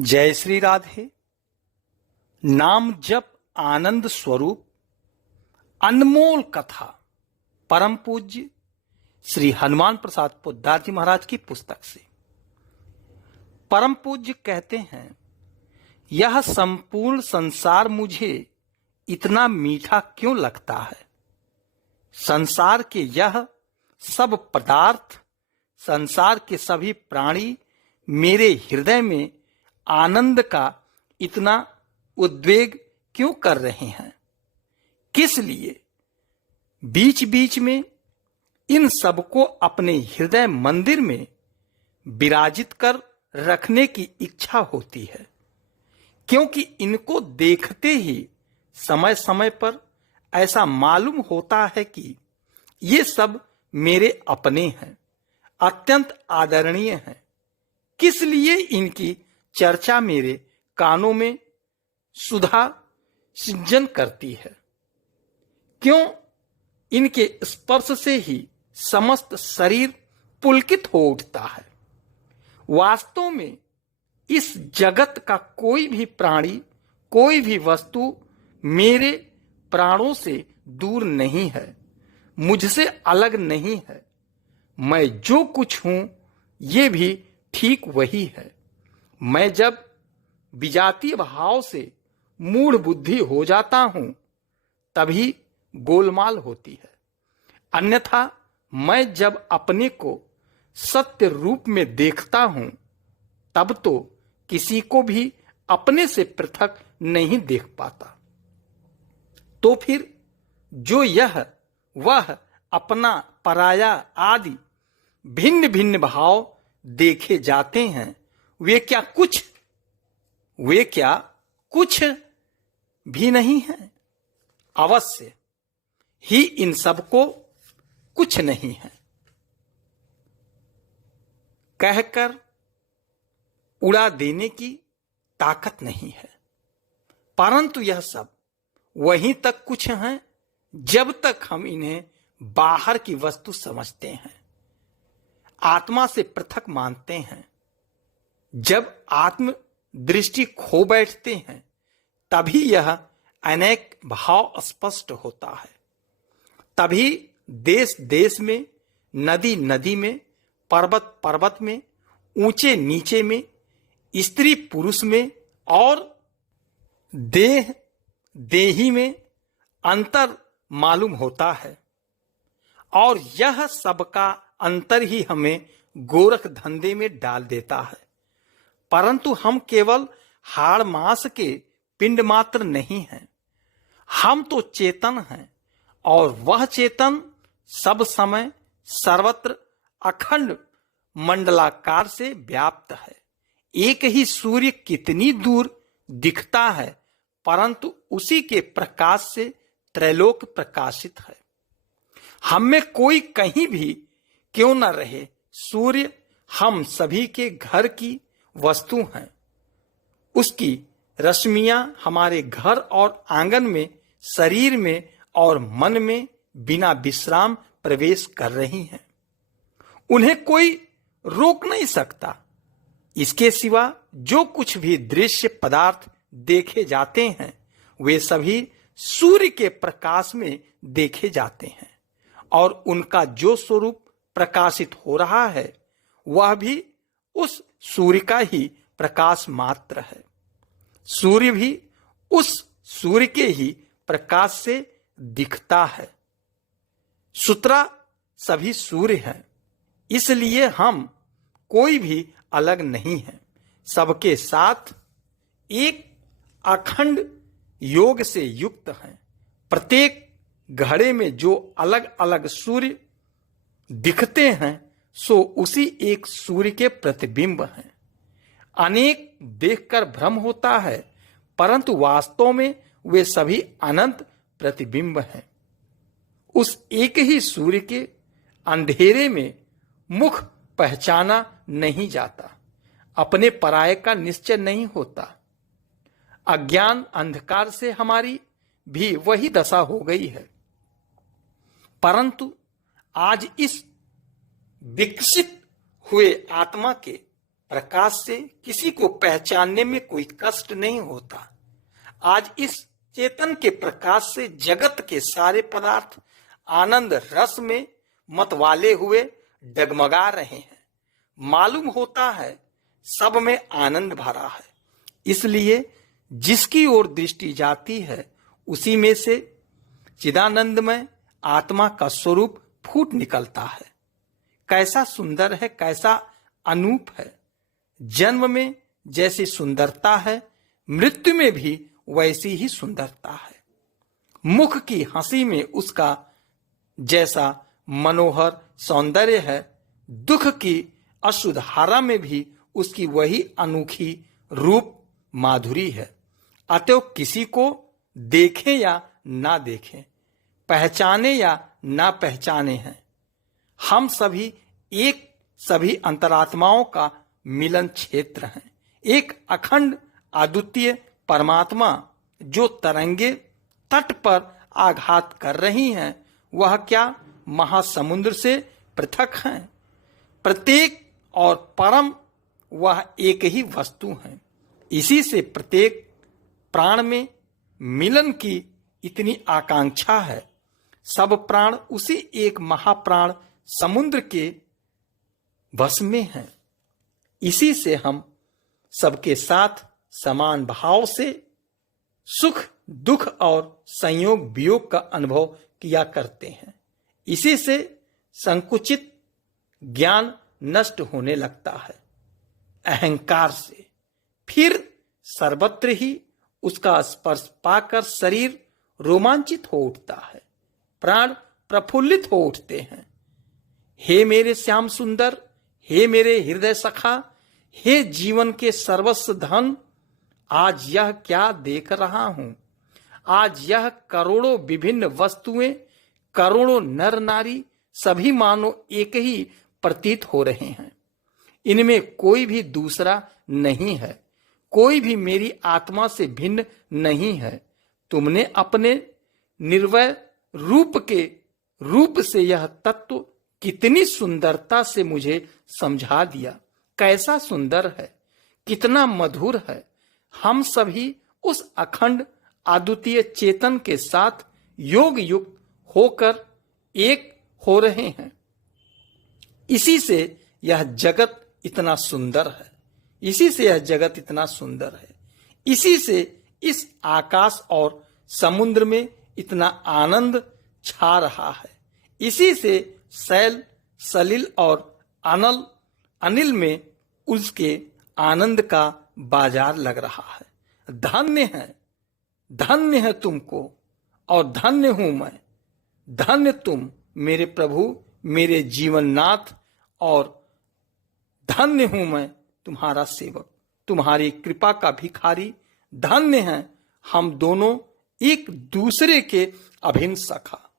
जय श्री राधे। नाम जप आनंद स्वरूप अनमोल कथा परम पूज्य श्री हनुमान प्रसाद पोद्दार जी महाराज की पुस्तक से। परम पूज्य कहते हैं, यह संपूर्ण संसार मुझे इतना मीठा क्यों लगता है। संसार के यह सब पदार्थ, संसार के सभी प्राणी मेरे हृदय में आनंद का इतना उद्वेग क्यों कर रहे हैं। किस लिए बीच बीच में इन सबको अपने हृदय मंदिर में विराजित कर रखने की इच्छा होती है, क्योंकि इनको देखते ही समय समय पर ऐसा मालूम होता है कि ये सब मेरे अपने हैं, अत्यंत आदरणीय हैं। किस लिए इनकी चर्चा मेरे कानों में सुधा सिंचन करती है। क्यों इनके स्पर्श से ही समस्त शरीर पुलकित हो उठता है। वास्तव में इस जगत का कोई भी प्राणी, कोई भी वस्तु मेरे प्राणों से दूर नहीं है, मुझसे अलग नहीं है। मैं जो कुछ हूं ये भी ठीक वही है। मैं जब विजातीय भाव से मूढ़ बुद्धि हो जाता हूं तभी गोलमाल होती है। अन्यथा मैं जब अपने को सत्य रूप में देखता हूं तब तो किसी को भी अपने से पृथक नहीं देख पाता। तो फिर जो यह वह अपना पराया आदि भिन्न भिन्न भाव देखे जाते हैं, वे क्या कुछ भी नहीं है। अवश्य ही इन सबको कुछ नहीं है कहकर उड़ा देने की ताकत नहीं है। परंतु यह सब वहीं तक कुछ हैं जब तक हम इन्हें बाहर की वस्तु समझते हैं, आत्मा से पृथक मानते हैं। जब आत्म दृष्टि खो बैठते हैं तभी यह अनेक भाव स्पष्ट होता है। तभी देश देश में, नदी नदी में, पर्वत पर्वत में, ऊंचे नीचे में, स्त्री पुरुष में और देह देही में अंतर मालूम होता है। और यह सबका अंतर ही हमें गोरख धंधे में डाल देता है। परंतु हम केवल हाड़ मांस के पिंड मात्र नहीं हैं, हम तो चेतन हैं। और वह चेतन सब समय सर्वत्र अखंड मंडलाकार से व्याप्त है। एक ही सूर्य कितनी दूर दिखता है, परंतु उसी के प्रकाश से त्रैलोक प्रकाशित है। हम में कोई कहीं भी क्यों न रहे, सूर्य हम सभी के घर की वस्तु हैं। उसकी रश्मियां हमारे घर और आंगन में, शरीर में और मन में बिना विश्राम प्रवेश कर रही हैं। उन्हें कोई रोक नहीं सकता। इसके सिवा जो कुछ भी दृश्य पदार्थ देखे जाते हैं वे सभी सूर्य के प्रकाश में देखे जाते हैं, और उनका जो स्वरूप प्रकाशित हो रहा है वह भी उस सूर्य का ही प्रकाश मात्र है। सूर्य भी उस सूर्य के ही प्रकाश से दिखता है। सुतरा सभी सूर्य हैं, इसलिए हम कोई भी अलग नहीं है। सबके साथ एक अखंड योग से युक्त हैं। प्रत्येक घड़े में जो अलग अलग सूर्य दिखते हैं सो उसी एक सूर्य के प्रतिबिंब हैं। अनेक देखकर भ्रम होता है, परंतु वास्तव में वे सभी अनंत प्रतिबिंब हैं। उस एक ही सूर्य के अंधेरे में मुख पहचाना नहीं जाता, अपने पराये का निश्चय नहीं होता। अज्ञान अंधकार से हमारी भी वही दशा हो गई है। परंतु आज इस विकसित हुए आत्मा के प्रकाश से किसी को पहचानने में कोई कष्ट नहीं होता। आज इस चेतन के प्रकाश से जगत के सारे पदार्थ आनंद रस में मतवाले हुए डगमगा रहे हैं। मालूम होता है सब में आनंद भरा है, इसलिए जिसकी ओर दृष्टि जाती है उसी में से चिदानंदमय आत्मा का स्वरूप फूट निकलता है। कैसा सुंदर है, कैसा अनूप है। जन्म में जैसी सुंदरता है, मृत्यु में भी वैसी ही सुंदरता है। मुख की हंसी में उसका जैसा मनोहर सौंदर्य है, दुख की अश्रुधारा में भी उसकी वही अनोखी रूप माधुरी है। अतएव किसी को देखें या ना देखें, पहचाने या ना पहचाने हैं, हम सभी अंतरात्माओं का मिलन क्षेत्र हैं। एक अखंड अद्वितीय परमात्मा जो तरंगे तट पर आघात कर रही हैं, वह क्या महासमुद्र से पृथक हैं? प्रत्येक और परम वह एक ही वस्तु है। इसी से प्रत्येक प्राण में मिलन की इतनी आकांक्षा है। सब प्राण उसी एक महाप्राण समुद्र के वश में हैं। इसी से हम सबके साथ समान भाव से सुख दुख और संयोग वियोग का अनुभव किया करते हैं। इसी से संकुचित ज्ञान नष्ट होने लगता है अहंकार से। फिर सर्वत्र ही उसका स्पर्श पाकर शरीर रोमांचित हो उठता है, प्राण प्रफुल्लित हो उठते हैं। हे मेरे श्याम सुंदर, हे मेरे हृदय सखा, हे जीवन के सर्वस्व धन, आज यह क्या देख रहा हूं। आज यह करोड़ों विभिन्न वस्तुएं, करोड़ों नर नारी सभी मानो एक ही प्रतीत हो रहे हैं। इनमें कोई भी दूसरा नहीं है, कोई भी मेरी आत्मा से भिन्न नहीं है। तुमने अपने निर्वय रूप से यह तत्व कितनी सुंदरता से मुझे समझा दिया। कैसा सुंदर है, कितना मधुर है। हम सभी उस अखंड अद्वितीय चेतन के साथ योग युक्त होकर एक हो रहे हैं। इसी से यह जगत इतना सुंदर है, इसी से यह जगत इतना सुंदर है। इसी से इस आकाश और समुद्र में इतना आनंद छा रहा है। इसी से शैल सलिल और अनिल में उसके आनंद का बाजार लग रहा है। धन्य है तुमको और धन्य हूं मैं। धन्य तुम मेरे प्रभु, मेरे जीवननाथ, और धन्य हूं मैं तुम्हारा सेवक, तुम्हारी कृपा का भिखारी। धन्य है हम दोनों एक दूसरे के अभिन्न सखा।